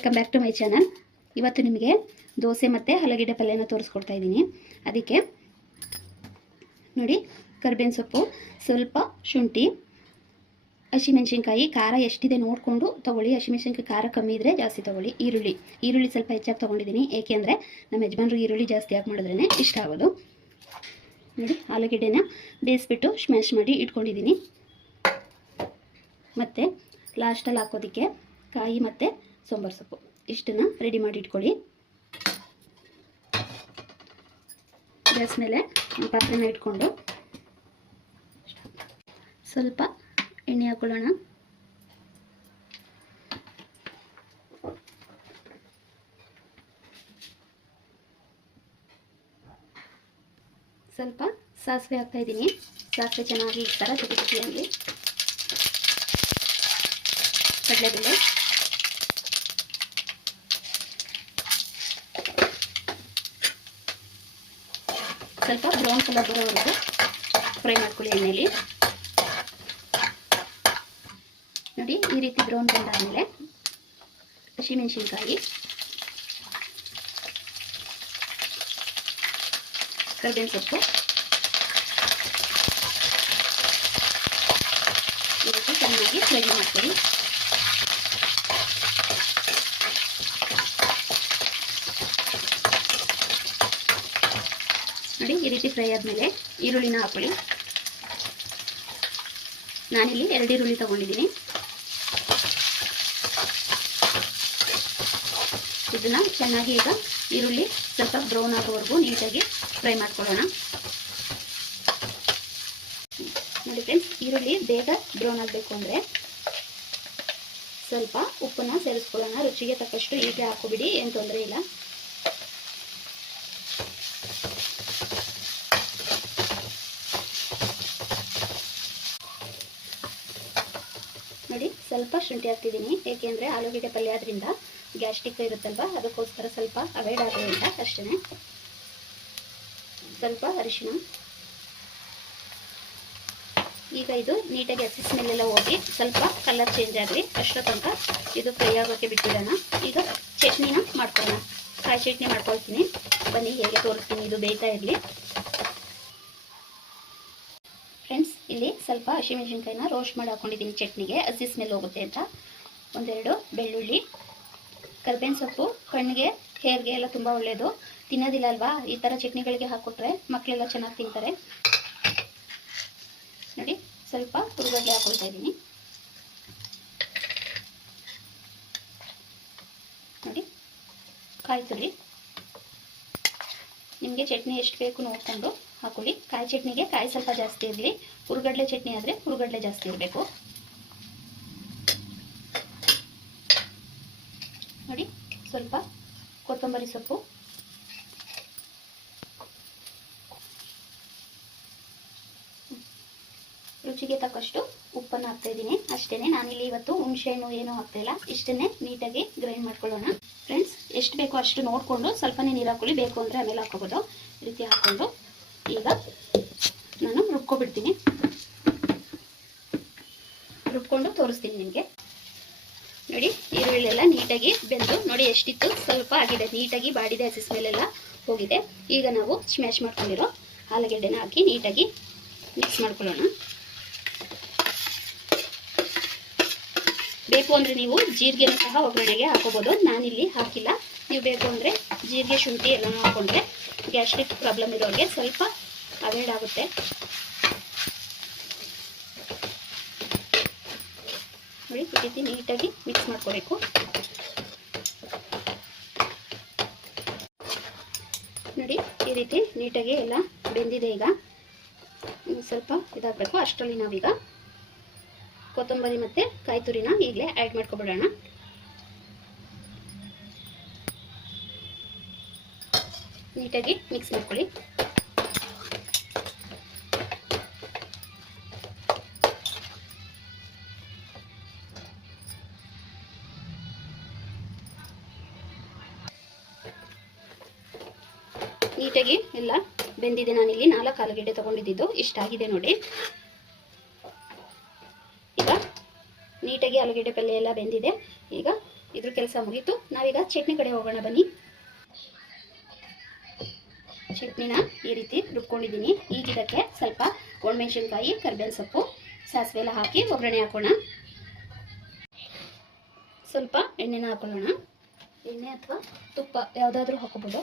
Welcome back to my channel ಇವತ್ತು ನಿಮಗೆ ದೋಸೆ ಮತ್ತು ಹಲಗಿಡ ಪಲ್ಯನ ತೋರಿಸ್ಕೊಡ್ತಾ ಇದ್ದೀನಿ. ಅದಕ್ಕೆ ನೋಡಿ, ಕರ್ಬೇವಿನ ಸೊಪ್ಪು, ಸ್ವಲ್ಪ ಶುಂಠಿ, ಹಸಿಮೆಣ್ಸಿನ್ಕಾಯಿ, ಖಾರ ಎಷ್ಟಿದೆ ನೋಡಿಕೊಂಡು ತೊಗೊಳ್ಳಿ. ಹಸಿಮೆಣ್ಸಿನ್ಕಾಯಿ ಖಾರ ಕಮ್ಮಿ ಇದ್ದರೆ ಜಾಸ್ತಿ ತೊಗೊಳ್ಳಿ. ಈರುಳ್ಳಿ ಈರುಳ್ಳಿ ಸ್ವಲ್ಪ ಹೆಚ್ಚಾಗಿ ತೊಗೊಂಡಿದ್ದೀನಿ. ಏಕೆಂದರೆ ನಮ್ಮ ಯಜಮಾನ್ರು ಈರುಳ್ಳಿ ಜಾಸ್ತಿ ಹಾಕಿ ಮಾಡಿದ್ರೇ ಇಷ್ಟ ಆಗೋದು. ನೋಡಿ, ಆಲೂಗೆಡ್ಡೆನ ಬೇಯಿಸ್ಬಿಟ್ಟು ಸ್ಮ್ಯಾಶ್ ಮಾಡಿ ಇಟ್ಕೊಂಡಿದ್ದೀನಿ. ಮತ್ತು ಲಾಸ್ಟಲ್ಲಿ ಹಾಕೋದಕ್ಕೆ ಕಾಯಿ ಮತ್ತು ಸಾಂಬಾರು ಸೊಪ್ಪು. ಇಷ್ಟನ್ನು ರೆಡಿ ಮಾಡಿ ಇಟ್ಕೊಳ್ಳಿ. ಗ್ಯಾಸ್ ಮೇಲೆ ಪಾತ್ರೆನ ಇಟ್ಕೊಂಡು ಸ್ವಲ್ಪ ಎಣ್ಣೆ ಹಾಕೊಳ್ಳೋಣ. ಸ್ವಲ್ಪ ಸಾಸಿವೆ ಹಾಕ್ತಾ ಇದ್ದೀನಿ. ಸಾಸಿವೆ ಚೆನ್ನಾಗಿ ಥರ ಜೊತೆ ಜೊತೆಯಾಗಿ ಕಡಲೆಬೇಳೆ. ಸ್ವಲ್ಪ ಬ್ರೌನ್ ಕಲರ್ ಬರೋವರೆಗೂ ಫ್ರೈ ಮಾಡ್ಕೊಳ್ಳಿ ಎಣ್ಣೆಯಲ್ಲಿ ನೋಡಿ, ಈ ರೀತಿ ಬ್ರೌನ್ ಬಂದಾದಮೇಲೆ ಹಸಿಮೆಣಸಿನ್ಕಾಯಿ ಕರ್ಬೇವಿನ ಸೊಪ್ಪು ಈ ರೀತಿ ಚೆನ್ನಾಗಿ ಫ್ರೈ ಮಾಡ್ಕೊಳ್ಳಿ. ಈ ರೀತಿ ಫ್ರೈ ಆದಮೇಲೆ ಈರುಳ್ಳಿನ ಹಾಕೊಳ್ಳಿ. ನಾನಿಲ್ಲಿ ಎರಡು ಈರುಳ್ಳಿ ತಗೊಂಡಿದ್ದೀನಿ. ಇದನ್ನ ಚೆನ್ನಾಗಿ ಈಗ ಈರುಳ್ಳಿ ಸ್ವಲ್ಪ ಬ್ರೌನ್ ಆಗೋವರೆಗೂ ನೀಟಾಗಿ ಫ್ರೈ ಮಾಡ್ಕೊಳ್ಳೋಣ. ನೋಡಿ ಫ್ರೆಂಡ್ಸ್ ಈರುಳ್ಳಿ ಬೇಗ ಬ್ರೌನ್ ಆಗಬೇಕು ಅಂದರೆ ಸ್ವಲ್ಪ ಉಪ್ಪನ್ನ ಸೇರಿಸ್ಕೊಳ್ಳೋಣ. ರುಚಿಗೆ ತಕ್ಕಷ್ಟು ಈಗ ಹಾಕೋಬಿಡಿ ಏನು ತೊಂದರೆ ಇಲ್ಲ. ನೋಡಿ, ಸ್ವಲ್ಪ ಶುಂಠಿ ಹಾಕ್ತಿದ್ದೀನಿ ಏಕೆಂದರೆ ಆಲೂಗೆಡ್ಡೆ ಪಲ್ಯ ಆದ್ರಿಂದ ಗ್ಯಾಸ್ಟಿಕ್ ಇರುತ್ತಲ್ವ? ಅದಕ್ಕೋಸ್ಕರ ಸ್ವಲ್ಪ ಅವಾಯ್ಡ್ ಆಗೋದ್ರಿಂದ ಅಷ್ಟೇ ಸ್ವಲ್ಪ ಅರಿಶಿನ ಈಗ ಇದು ನೀಟಾಗಿ ಹಸಿ ಸ್ಮೆಲ್ಲೆಲ್ಲ ಹೋಗಿ ಸ್ವಲ್ಪ ಕಲರ್ ಚೇಂಜ್ ಆಗಲಿ ಅಷ್ಟೋ ತನಕ ಇದು ಫ್ರೈ ಆಗೋಕ್ಕೆ ಬಿಟ್ಟಿರೋಣ. ಈಗ ಚಟ್ನಿನ ಮಾಡ್ಕೊಳ್ಳೋಣ. ಕಾಯಿ ಚಟ್ನಿ ಮಾಡ್ಕೊಳ್ತೀನಿ. ಬನ್ನಿ, ಹೇಗೆ ತೋರಿಸ್ತೀನಿ. ಇದು ಬೇಯ್ತಾ ಇರಲಿ ಫ್ರೆಂಡ್ಸ್ ಇಲ್ಲಿ ಸ್ವಲ್ಪ ಹಸಿಮೆಣಸಿನ್ಕಾಯಿನ ರೋಸ್ಟ್ ಮಾಡಿ ಹಾಕೊಂಡಿದ್ದೀನಿ ಚಟ್ನಿಗೆ. ಹಸಿ ಸ್ಮೆಲ್ ಹೋಗುತ್ತೆ ಅಂತ. ಒಂದೆರಡು ಬೆಳ್ಳುಳ್ಳಿ, ಕರ್ಬೇವಿನ ಸೊಪ್ಪು, ಕಣ್ಣಿಗೆ, ಹೇರ್ಗೆ ಎಲ್ಲ ತುಂಬ ಒಳ್ಳೆಯದು ತಿನ್ನೋದಿಲ್ಲ ಅಲ್ವಾ? ಈ ಥರ ಚಟ್ನಿಗಳಿಗೆ ಹಾಕ್ಕೊಟ್ರೆ ಮಕ್ಕಳೆಲ್ಲ ಚೆನ್ನಾಗಿ ತಿಂತಾರೆ. ನೋಡಿ, ಸ್ವಲ್ಪ ಹುರುಗಡ್ಲೆ ಹಾಕೊಳ್ತಾ ಇದ್ದೀನಿ. ನೋಡಿ, ಕಾಯಿ ತುರಿ. ನಿಮಗೆ ಚಟ್ನಿ ಎಷ್ಟು ಬೇಕು ನೋಡಿಕೊಂಡು ಹಾಕೊಳ್ಳಿ. ಕಾಯಿ ಚಟ್ನಿಗೆ ಕಾಯಿ ಸ್ವಲ್ಪ ಜಾಸ್ತಿ ಇರಲಿ. ಹುರುಗಡ್ಲೆ ಚಟ್ನಿ ಆದರೆ ಹುರುಗಡ್ಲೆ ಜಾಸ್ತಿ ಇರಬೇಕು. ನೋಡಿ, ಸ್ವಲ್ಪ ಕೊತ್ತಂಬರಿ ಸೊಪ್ಪು. ರುಚಿಗೆ ತಕ್ಕಷ್ಟು ಉಪ್ಪನ್ನು ಹಾಕ್ತಾ ಇದ್ದೀನಿ. ಅಷ್ಟೇ ನಾನಿಲ್ಲಿ ಇವತ್ತು ಹುಣಸೆಹಣ್ಣು ಏನೂ ಹಾಕ್ತಾಯಿಲ್ಲ ಇಷ್ಟನ್ನೇ ನೀಟಾಗಿ ಗ್ರೈಂಡ್ ಮಾಡ್ಕೊಳ್ಳೋಣ. ಫ್ರೆಂಡ್ಸ್, ಎಷ್ಟು ಬೇಕೋ ಅಷ್ಟು ನೋಡಿಕೊಂಡು ಸ್ವಲ್ಪನೇ ನೀರು ಹಾಕೊಳ್ಳಿ ಬೇಕು ಅಂದರೆ ಆಮೇಲೆ ಹಾಕೋಬೋದು ಈ ರೀತಿ ಹಾಕ್ಕೊಂಡು ಈಗ ನಾನು ರುಬ್ಕೊಬಿಡ್ತೀನಿ. ರುಬ್ಕೊಂಡು ತೋರಿಸ್ತೀನಿ ನಿಮಗೆ. ನೋಡಿ ಈರುಳ್ಳಿ ಎಲ್ಲ ನೀಟಾಗಿ ಬೆಂದು, ನೋಡಿ ಎಷ್ಟಿತ್ತು? ಸ್ವಲ್ಪ ಆಗಿದೆ, ನೀಟಾಗಿ ಬಾಡಿದೆ ಹಸಿ ಸ್ಮೆಲ್ಲೆಲ್ಲ ಹೋಗಿದೆ. ಈಗ ನಾವು ಸ್ಮ್ಯಾಶ್ ಮಾಡ್ಕೊಂಡಿರೋ ಆಲೂಗೆಡ್ಡೆನ ಹಾಕಿ ನೀಟಾಗಿ ಮಿಕ್ಸ್ ಮಾಡ್ಕೊಳ್ಳೋಣ. ಬೇಕು ಅಂದರೆ ನೀವು ಜೀರಿಗೆನೂ ಸಹ ಒಗ್ಗರಣೆಗೆ ಹಾಕೋಬೋದು. ನಾನಿಲ್ಲಿ ಹಾಕಿಲ್ಲ. ನೀವು ಬೇಕು ಅಂದರೆ ಜೀರಿಗೆ ಶುಂಠಿ ಎಲ್ಲ ಹಾಕ್ಕೊಂಡ್ರೆ ಗ್ಯಾಸ್ಟ್ರಿಕ್ ಪ್ರಾಬ್ಲಮ್ ಇರೋರಿಗೆ ಸ್ವಲ್ಪ ಅವೈಡ್ ಆಗುತ್ತೆ. ನೋಡಿ ಈ ರೀತಿ ನೀಟಾಗಿ ಮಿಕ್ಸ್ ಮಾಡ್ಕೋಬೇಕು. ನೋಡಿ, ಈ ರೀತಿ ನೀಟಾಗಿ ಎಲ್ಲ ಬೆಂದಿದೆ ಈಗ. ಸ್ವಲ್ಪ ಇದಾಗಬೇಕು. ಅಷ್ಟರಲ್ಲಿ ನಾವೀಗ ಕೊತ್ತಂಬರಿ ಮತ್ತು ಕಾಯಿ ತುರಿನ ಈಗಲೇ ಆ್ಯಡ್ ಮಾಡ್ಕೊಬಿಡೋಣ. ನೀಟಾಗಿ ಮಿಕ್ಸ್ ಮಾಡ್ಕೊಳ್ಳಿ. ನೀಟಾಗಿ ಎಲ್ಲ ಬೆಂದಿದೆ ನಾನಿಲ್ಲಿ ನಾಲ್ಕು ಆಲೂಗೆಡ್ಡೆ ತೊಗೊಂಡಿದ್ದು. ಇಷ್ಟಾಗಿದೆ ನೋಡಿ. ಈಗ ನೀಟಾಗಿ ಆಲೂಗೆಡ್ಡೆ ಪಲ್ಯ ಎಲ್ಲ ಬೆಂದಿದೆ. ಈಗ ಇದ್ರ ಕೆಲಸ ಮುಗೀತು. ನಾವೀಗ ಚಟ್ನಿ ಕಡೆ ಹೋಗೋಣ ಬನ್ನಿ. ಚಟ್ನಿನ ಈ ರೀತಿ ರುಬ್ಕೊಂಡಿದ್ದೀನಿ. ಈಗ ಇದಕ್ಕೆ ಸ್ವಲ್ಪ ಒಣಮೆಣಸಿನ್ಕಾಯಿ, ಕರ್ಬೇವಿನ ಸೊಪ್ಪು, ಸಾಸಿವೆ ಎಲ್ಲ ಹಾಕಿ ಒಗ್ಗರಣೆ ಹಾಕೋಣ. ಸ್ವಲ್ಪ ಎಣ್ಣೆನ ಹಾಕೊಳ್ಳೋಣ. ಎಣ್ಣೆ ಅಥವಾ ತುಪ್ಪ ಯಾವುದಾದ್ರೂ ಹಾಕೋಬೋದು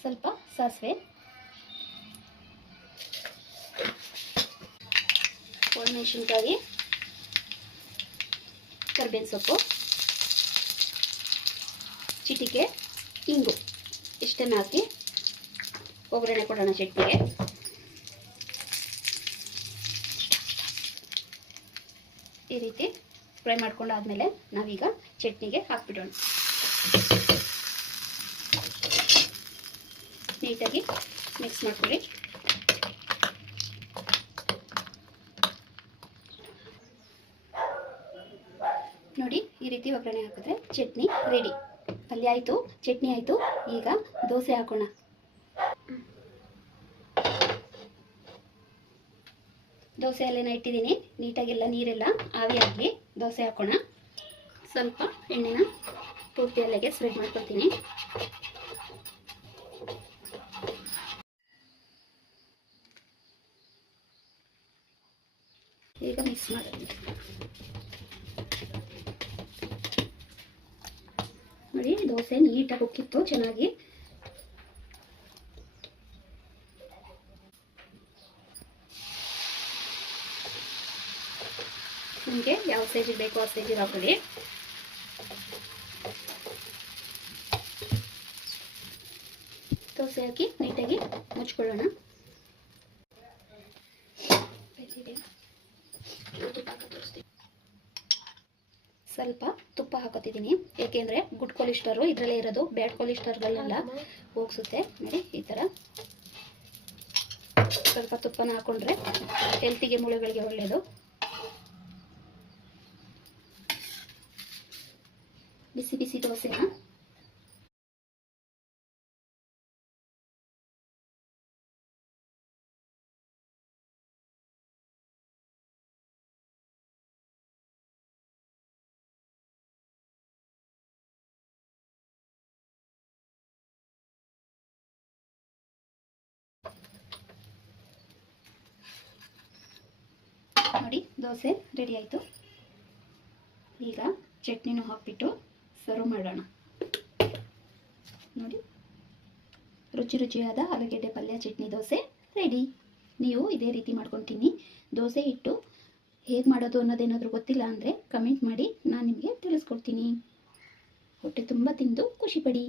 ಸ್ವಲ್ಪ ಸಾಸಿವೆ. ಒಣಮೆಣಸಿನ್ಕಾಯಿ ಕರ್ಬೇವಿನ ಸೊಪ್ಪು, ಚಿಟಿಕೆ, ಇಂಗು ಇಷ್ಟನ್ನು ಹಾಕಿ ಒಗ್ಗರಣೆ ಕೊಡೋಣ ಚಟ್ನಿಗೆ. ಈ ರೀತಿ ಫ್ರೈ ಮಾಡ್ಕೊಂಡಾದ್ಮೇಲೆ ನಾವೀಗ ಚಟ್ನಿಗೆ ಹಾಕ್ಬಿಡೋಣ. ನೀಟಾಗಿ ಮಿಕ್ಸ್ ಮಾಡ್ಕೊಳ್ಳಿ. ನೋಡಿ, ಈ ರೀತಿ ಒಗ್ಗರಣೆ ಹಾಕಿದ್ರೆ ಚಟ್ನಿ ರೆಡಿ ಪಲ್ಯ ಆಯಿತು, ಚಟ್ನಿ ಆಯಿತು. ಈಗ ದೋಸೆ ಹಾಕೋಣ. ದೋಸೆ ಅಲ್ಲೇನ ಇಟ್ಟಿದ್ದೀನಿ. ನೀಟಾಗೆಲ್ಲ ನೀರೆಲ್ಲ ಆವಿ ಆಗಲಿ, ದೋಸೆ ಹಾಕೋಣ. ಸ್ವಲ್ಪ ಎಣ್ಣೆನ ಪೂರ್ತಿ ಅಲ್ಲಿಗೆ ಸ್ಪ್ರೆಡ್ ಮಾಡ್ಕೊತೀನಿ ಈಗ ಮಿಕ್ಸ್ ಮಾಡೋಣ ನೋಡಿ, ದೋಸೆ ನೀಟಾಗಿ ಉಕ್ಕಿತ್ತು, ಚೆನ್ನಾಗಿ. ನಿಮಗೆ ಯಾವ ಸೈಜಿಗೆ ಬೇಕೋ ಆ ಸೈಜಿಗೆ ಹಾಕೊಳ್ಳಿ ದೋಸೆ ಹಾಕಿ, ನೀಟಾಗಿ ಮುಚ್ಕೊಳ್ಳೋಣ. ಸ್ವಲ್ಪ ತುಪ್ಪ ಹಾಕೋತಿದ್ದೀನಿ. ಏಕೆಂದರೆ ಗುಡ್ ಕೊಲೆಸ್ಟರು ಇದರಲ್ಲೇ ಇರೋದು ಬ್ಯಾಡ್ ಕೊಲೆಸ್ಟರ್ಗಳನ್ನೆಲ್ಲ ಹೋಗಿಸುತ್ತೆ. ನೋಡಿ ಈ ಥರ ಸ್ವಲ್ಪ ತುಪ್ಪನ ಹಾಕೊಂಡ್ರೆ ಹೆಲ್ತಿಗೆ ಮೂಳೆಗಳಿಗೆ ಒಳ್ಳೆಯದು ಬಿಸಿ ಬಿಸಿ ದೋಸೆನ? ನೋಡಿ, ದೋಸೆ ರೆಡಿ ಆಯಿತು. ಈಗ ಚಟ್ನಿನೂ ಹಾಕ್ಬಿಟ್ಟು ಸರ್ವ್ ಮಾಡೋಣ. ನೋಡಿ, ರುಚಿ ರುಚಿಯಾದ ಆಲೂಗೆಡ್ಡೆ ಪಲ್ಯ, ಚಟ್ನಿ, ದೋಸೆ ರೆಡಿ ನೀವು ಇದೇ ರೀತಿ ಮಾಡ್ಕೊತೀನಿ. ದೋಸೆ ಇಟ್ಟು ಹೇಗೆ ಮಾಡೋದು ಅನ್ನೋದೇನಾದರೂ ಗೊತ್ತಿಲ್ಲ ಅಂದರೆ ಕಮೆಂಟ್ ಮಾಡಿ, ನಾನು ನಿಮಗೆ ತಿಳಿಸ್ಕೊಡ್ತೀನಿ. ಹೊಟ್ಟೆ ತುಂಬ ತಿಂದು ಖುಷಿ ಪಡಿ.